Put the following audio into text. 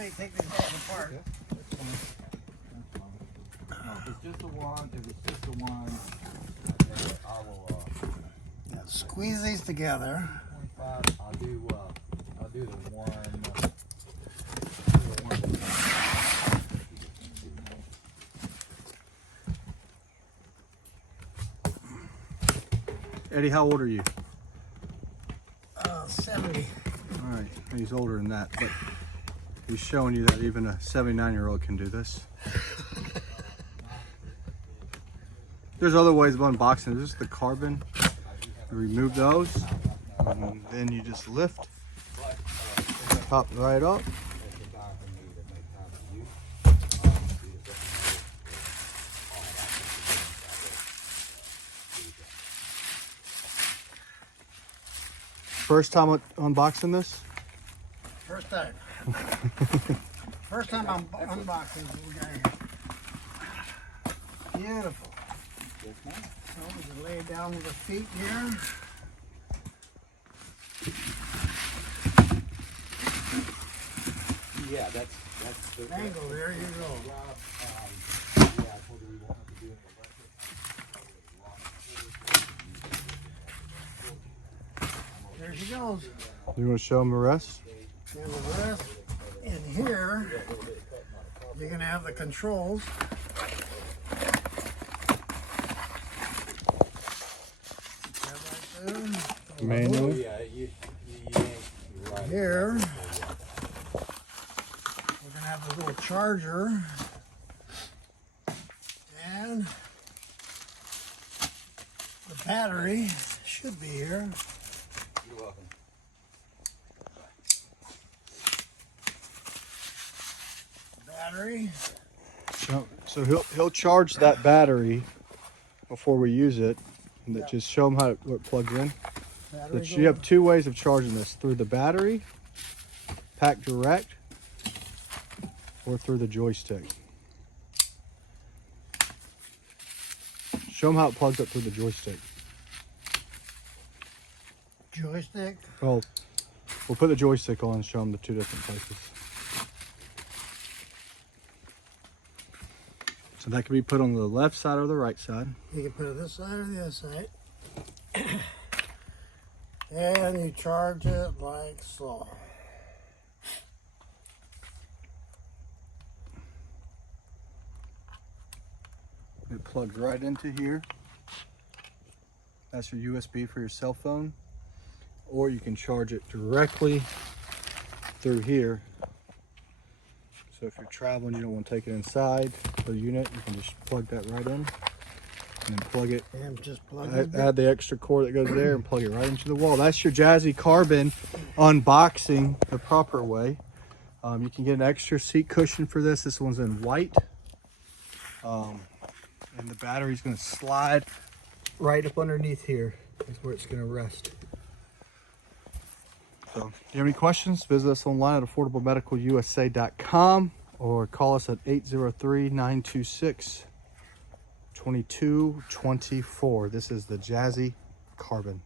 way you take these guys apart. Okay. That's fine. That's fine. No, if it's just the one, then I will. Yeah, squeeze these together. 25. I'll do the one. Eddie, how old are you? 70. All right, he's older than that, but he's showing you that even a 79-year-old can do this. There's other ways of unboxing. This is the carbon. You remove those, and then you just lift, pop right up. First time unboxing this? First time. First time I'm unboxing this guy. Beautiful. So we can lay it down with the feet here. Yeah, that's the Angle, there you go. There she goes. You want to show them the rest? And the rest in here, you're gonna have the controls. Manual. Here, we're gonna have the little charger, and the battery should be here. You're welcome. Battery. So he'll charge that battery before we use it, and Yeah. just show them how it plugs in. Battery But you have two ways of charging this: through the battery, pack direct, or through the joystick. Show them how it plugs up through the joystick. joystick. Well, we'll put the joystick on and show them the two different places. So that can be put on the left side or the right side. You can put it this side or the other side. And you charge it like so. It plugs right into here. That's your USB for your cell phone. Or you can charge it directly through here. So if you're traveling, you don't want to take it inside the unit, you can just plug that right in. And then plug it, And just plug it. add the extra cord that goes there and plug it right into the wall. That's your Jazzy Carbon unboxing the proper way. You can get an extra seat cushion for this. This one's in white. And the battery's going to slide right up underneath here. That's where it's going to rest. So, if you have any questions, visit us online at affordablemedicalusa.com or call us at 803-926-2224. This is the Jazzy Carbon.